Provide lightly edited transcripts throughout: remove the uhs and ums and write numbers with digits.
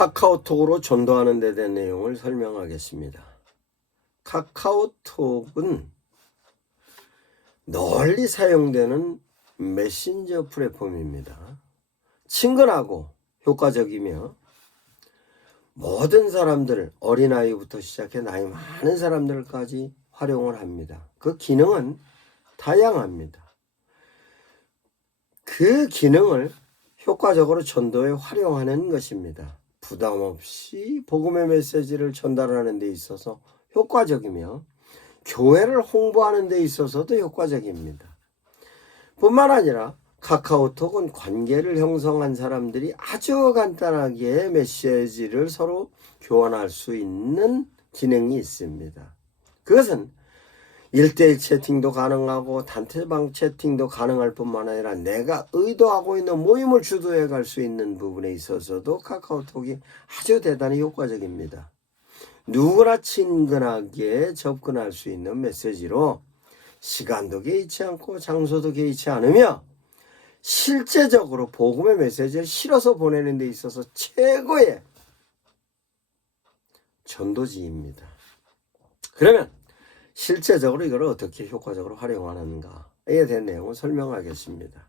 카카오톡으로 전도하는 데 대한 내용을 설명하겠습니다. 카카오톡은 널리 사용되는 메신저 플랫폼입니다. 친근하고 효과적이며 모든 사람들, 어린아이부터 시작해 나이 많은 사람들까지 활용을 합니다. 그 기능은 다양합니다. 그 기능을 효과적으로 전도에 활용하는 것입니다. 부담 없이 복음의 메시지를 전달하는 데 있어서 효과적이며 교회를 홍보하는 데 있어서도 효과적입니다. 뿐만 아니라 카카오톡은 관계를 형성한 사람들이 아주 간단하게 메시지를 서로 교환할 수 있는 기능이 있습니다. 그것은 1대1 채팅도 가능하고 단체방 채팅도 가능할 뿐만 아니라 내가 의도하고 있는 모임을 주도해 갈 수 있는 부분에 있어서도 카카오톡이 아주 대단히 효과적입니다. 누구나 친근하게 접근할 수 있는 메시지로 시간도 개의치 않고 장소도 개의치 않으며 실제적으로 복음의 메시지를 실어서 보내는 데 있어서 최고의 전도지입니다. 그러면 실제적으로 이걸 어떻게 효과적으로 활용하는가에 대한 내용을 설명하겠습니다.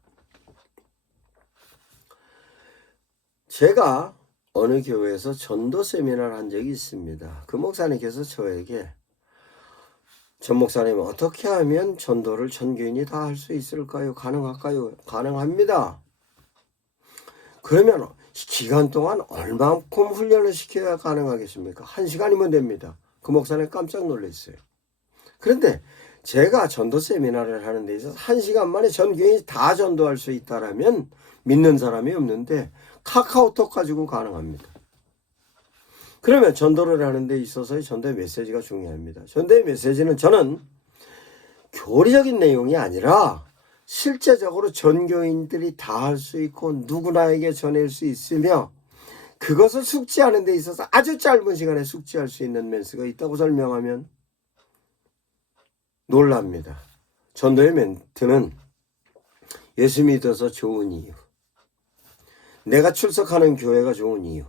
제가 어느 교회에서 전도 세미나를 한 적이 있습니다. 그 목사님께서 저에게 전 목사님 어떻게 하면 전도를 전 교인이 다 할 수 있을까요? 가능할까요? 가능합니다. 그러면 기간 동안 얼만큼 훈련을 시켜야 가능하겠습니까? 1시간이면 됩니다. 그 목사님 깜짝 놀랐어요. 그런데 제가 전도 세미나를 하는 데 있어서 1시간 만에 전 교인이 다 전도할 수 있다라면 믿는 사람이 없는데 카카오톡 가지고 가능합니다. 그러면 전도를 하는 데 있어서의 전도의 메시지가 중요합니다. 전도의 메시지는 저는 교리적인 내용이 아니라 실제적으로 전교인들이 다 할 수 있고 누구나에게 전할 수 있으며 그것을 숙지하는 데 있어서 아주 짧은 시간에 숙지할 수 있는 멘트가 있다고 설명하면 놀랍니다. 전도의 멘트는 예수 믿어서 좋은 이유, 내가 출석하는 교회가 좋은 이유,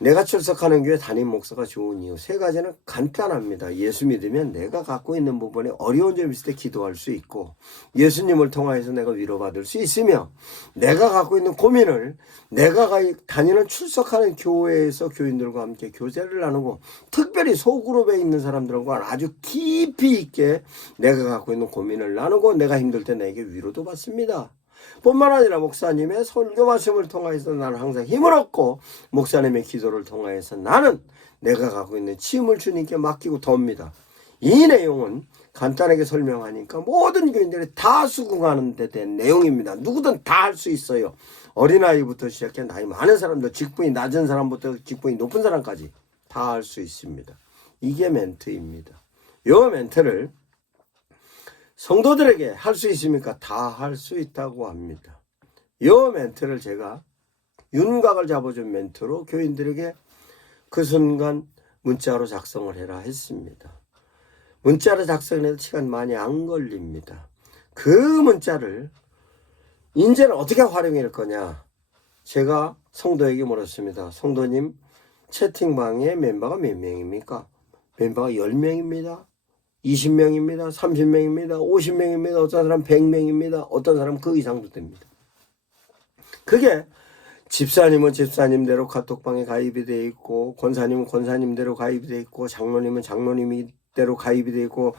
내가 출석하는 교회 담임 목사가 좋은 이유, 3가지는 간단합니다. 예수 믿으면 내가 갖고 있는 부분에 어려운 점이 있을 때 기도할 수 있고 예수님을 통하여서 내가 위로받을 수 있으며 내가 갖고 있는 고민을 내가 다니는 출석하는 교회에서 교인들과 함께 교제를 나누고 특별히 소그룹에 있는 사람들과 아주 깊이 있게 내가 갖고 있는 고민을 나누고 내가 힘들 때 내게 위로도 받습니다. 뿐만 아니라 목사님의 설교 말씀을 통하여서 나는 항상 힘을 얻고 목사님의 기도를 통하여서 나는 내가 갖고 있는 짐을 주님께 맡기고 돕니다. 이 내용은 간단하게 설명하니까 모든 교인들이 다 수긍하는 데 대한 내용입니다. 누구든 다 할 수 있어요. 어린아이부터 시작해 나이 많은 사람들, 직분이 낮은 사람부터 직분이 높은 사람까지 다 할 수 있습니다. 이게 멘트입니다. 이 멘트를 성도들에게 할 수 있습니까? 다 할 수 있다고 합니다. 이 멘트를 제가 윤곽을 잡아준 멘트로 교인들에게 그 순간 문자로 작성을 해라 했습니다. 문자로 작성해도 시간 많이 안 걸립니다. 그 문자를 이제는 어떻게 활용할 거냐? 제가 성도에게 물었습니다. 성도님, 채팅방에 멤버가 몇 명입니까? 멤버가 10명입니다. 20명입니다. 30명입니다. 50명입니다. 어떤 사람 100명입니다. 어떤 사람 그 이상도 됩니다. 그게 집사님은 집사님대로 카톡방에 가입이 되어 있고 권사님은 권사님대로 가입이 되어 있고 장로님은 장로님대로 가입이 되어 있고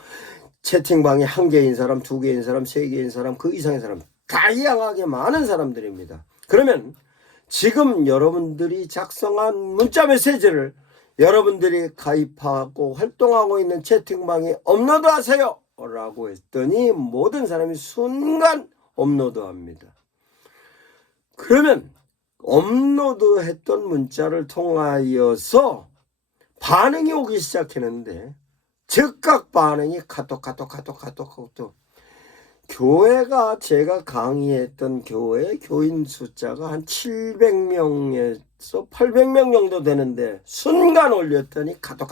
채팅방에 1개인 사람, 2개인 사람, 3개인 사람, 그 이상의 사람 다양하게 많은 사람들입니다. 그러면 지금 여러분들이 작성한 문자 메시지를 여러분들이 가입하고 활동하고 있는 채팅방에 업로드하세요 라고 했더니 모든 사람이 순간 업로드합니다. 그러면 업로드했던 문자를 통하여서 반응이 오기 시작했는데 즉각 반응이 카톡 교회가 제가 강의했던 교회 교인 숫자가 한 700명에서 800명 정도 되는데 순간 올렸더니 카톡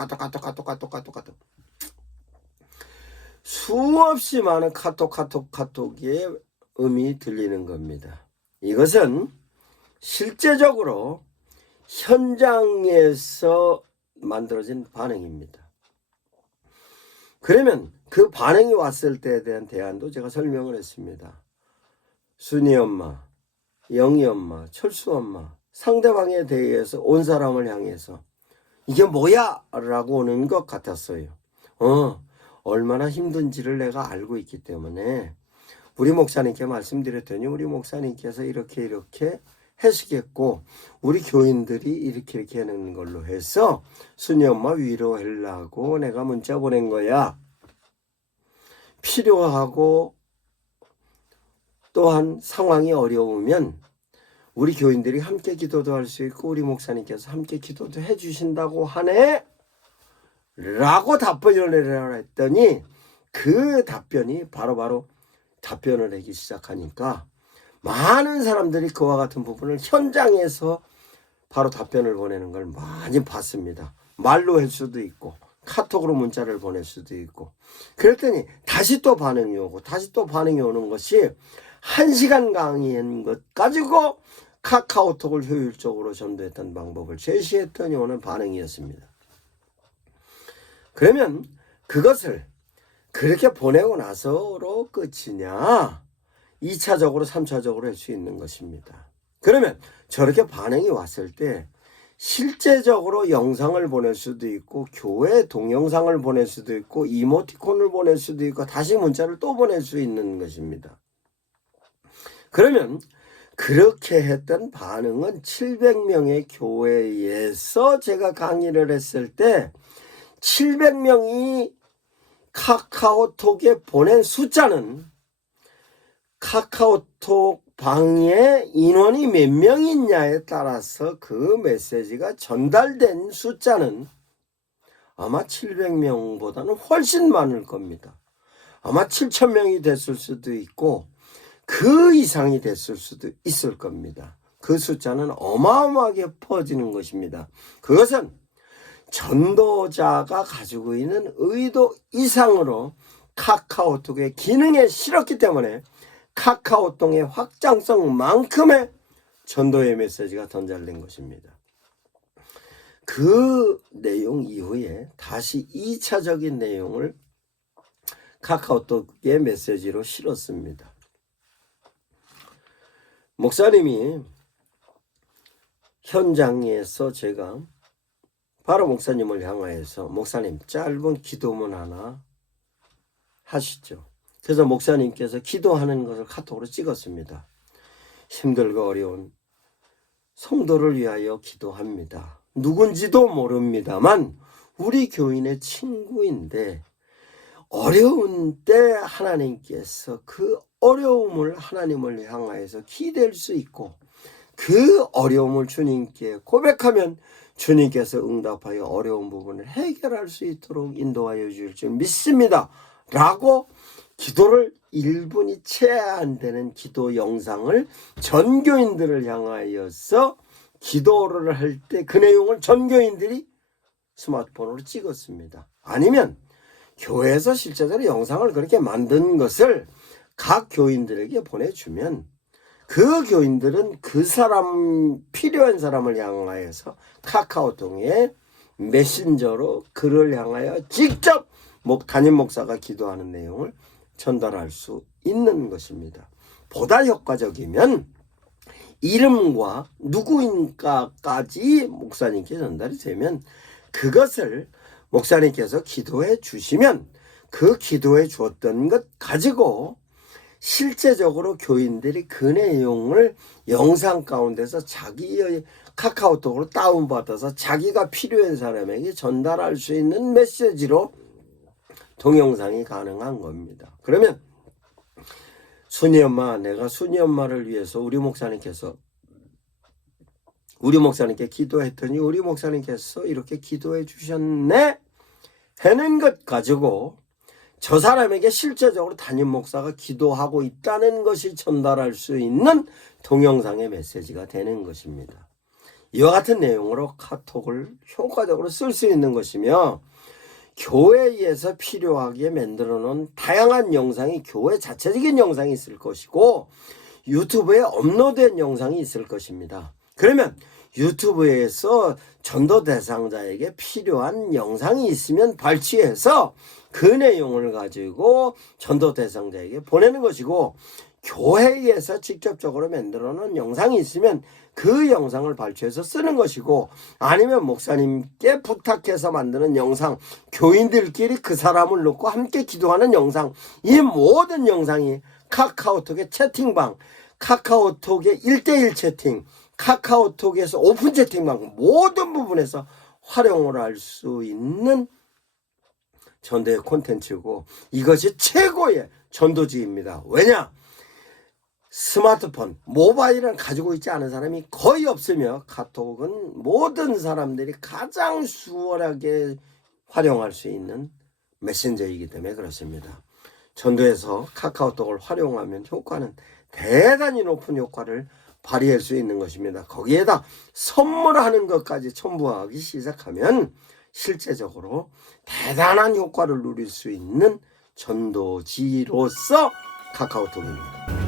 수없이 많은 카톡의 음이 들리는 겁니다. 이것은 실제적으로 현장에서 만들어진 반응입니다. 그러면 그 반응이 왔을 때에 대한 대안도 제가 설명을 했습니다. 순이 엄마, 영희 엄마, 철수 엄마, 상대방에 대해서 온 사람을 향해서 이게 뭐야? 라고 오는 것 같았어요. 얼마나 힘든지를 내가 알고 있기 때문에 우리 목사님께 말씀드렸더니 우리 목사님께서 이렇게 하시겠고 우리 교인들이 이렇게 하는 걸로 해서 순이 엄마 위로하려고 내가 문자 보낸 거야. 필요하고 또한 상황이 어려우면 우리 교인들이 함께 기도도 할 수 있고 우리 목사님께서 함께 기도도 해주신다고 하네 라고 답변을 내려라 했더니 그 답변이 바로바로 답변을 하기 시작하니까 많은 사람들이 그와 같은 부분을 현장에서 바로 답변을 보내는 걸 많이 봤습니다. 말로 할 수도 있고 카톡으로 문자를 보낼 수도 있고 그랬더니 다시 또 반응이 오고 다시 또 반응이 오는 것이 1시간 강의한 것 가지고 카카오톡을 효율적으로 전도했던 방법을 제시했더니 오는 반응이었습니다. 그러면 그것을 그렇게 보내고 나서로 끝이냐? 2차적으로 3차적으로 할 수 있는 것입니다. 그러면 저렇게 반응이 왔을 때 실제적으로 영상을 보낼 수도 있고 교회 동영상을 보낼 수도 있고 이모티콘을 보낼 수도 있고 다시 문자를 또 보낼 수 있는 것입니다. 그러면 그렇게 했던 반응은 700명의 교회에서 제가 강의를 했을 때 700명이 카카오톡에 보낸 숫자는 카카오톡 방에 인원이 몇 명 있냐에 따라서 그 메시지가 전달된 숫자는 아마 700명보다는 훨씬 많을 겁니다. 아마 7,000명이 됐을 수도 있고 그 이상이 됐을 수도 있을 겁니다. 그 숫자는 어마어마하게 퍼지는 것입니다. 그것은 전도자가 가지고 있는 의도 이상으로 카카오톡의 기능에 실었기 때문에 카카오톡의 확장성만큼의 전도의 메시지가 전달된 것입니다. 그 내용 이후에 다시 2차적인 내용을 카카오톡의 메시지로 실었습니다. 목사님이 현장에서 제가 바로 목사님을 향하여서 목사님 짧은 기도문 하나 하시죠. 그래서 목사님께서 기도하는 것을 카톡으로 찍었습니다. 힘들고 어려운 성도를 위하여 기도합니다. 누군지도 모릅니다만 우리 교인의 친구인데 어려운 때 하나님께서 그 어려움을 하나님을 향하여서 기댈 수 있고 그 어려움을 주님께 고백하면 주님께서 응답하여 어려운 부분을 해결할 수 있도록 인도하여 주실 줄 믿습니다. 라고 기도를 1분이 채 안 되는 기도 영상을 전교인들을 향하여서 기도를 할 때 그 내용을 전교인들이 스마트폰으로 찍었습니다. 아니면 교회에서 실제적으로 영상을 그렇게 만든 것을 각 교인들에게 보내주면 그 교인들은 그 사람 필요한 사람을 향하여서 카카오톡에 메신저로 그를 향하여 직접 담임 목사가 기도하는 내용을 전달할 수 있는 것입니다. 보다 효과적이면 이름과 누구인가까지 목사님께 전달이 되면 그것을 목사님께서 기도해 주시면 그 기도해 주었던 것 가지고 실제적으로 교인들이 그 내용을 영상 가운데서 자기의 카카오톡으로 다운받아서 자기가 필요한 사람에게 전달할 수 있는 메시지로 동영상이 가능한 겁니다. 그러면 순이 엄마, 내가 순이 엄마를 위해서 우리 목사님께 기도했더니 우리 목사님께서 이렇게 기도해 주셨네 하는 것 가지고 저 사람에게 실제적으로 담임 목사가 기도하고 있다는 것이 전달할 수 있는 동영상의 메시지가 되는 것입니다. 이와 같은 내용으로 카톡을 효과적으로 쓸 수 있는 것이며 교회에서 필요하게 만들어 놓은 다양한 영상이 교회 자체적인 영상이 있을 것이고 유튜브에 업로드된 영상이 있을 것입니다. 그러면 유튜브에서 전도 대상자에게 필요한 영상이 있으면 발췌해서 그 내용을 가지고 전도 대상자에게 보내는 것이고, 교회에서 직접적으로 만들어 놓은 영상이 있으면 그 영상을 발췌해서 쓰는 것이고, 아니면 목사님께 부탁해서 만드는 영상, 교인들끼리 그 사람을 놓고 함께 기도하는 영상, 이 모든 영상이 카카오톡의 채팅방, 카카오톡의 1대1 채팅, 카카오톡에서 오픈 채팅방, 모든 부분에서 활용을 할 수 있는 전도의 콘텐츠고, 이것이 최고의 전도지입니다. 왜냐? 스마트폰, 모바일을 가지고 있지 않은 사람이 거의 없으며, 카톡은 모든 사람들이 가장 수월하게 활용할 수 있는 메신저이기 때문에 그렇습니다. 전도에서 카카오톡을 활용하면 효과는 대단히 높은 효과를 발휘할 수 있는 것입니다. 거기에다 선물하는 것까지 첨부하기 시작하면 실제적으로 대단한 효과를 누릴 수 있는 전도지로서 카카오톡입니다.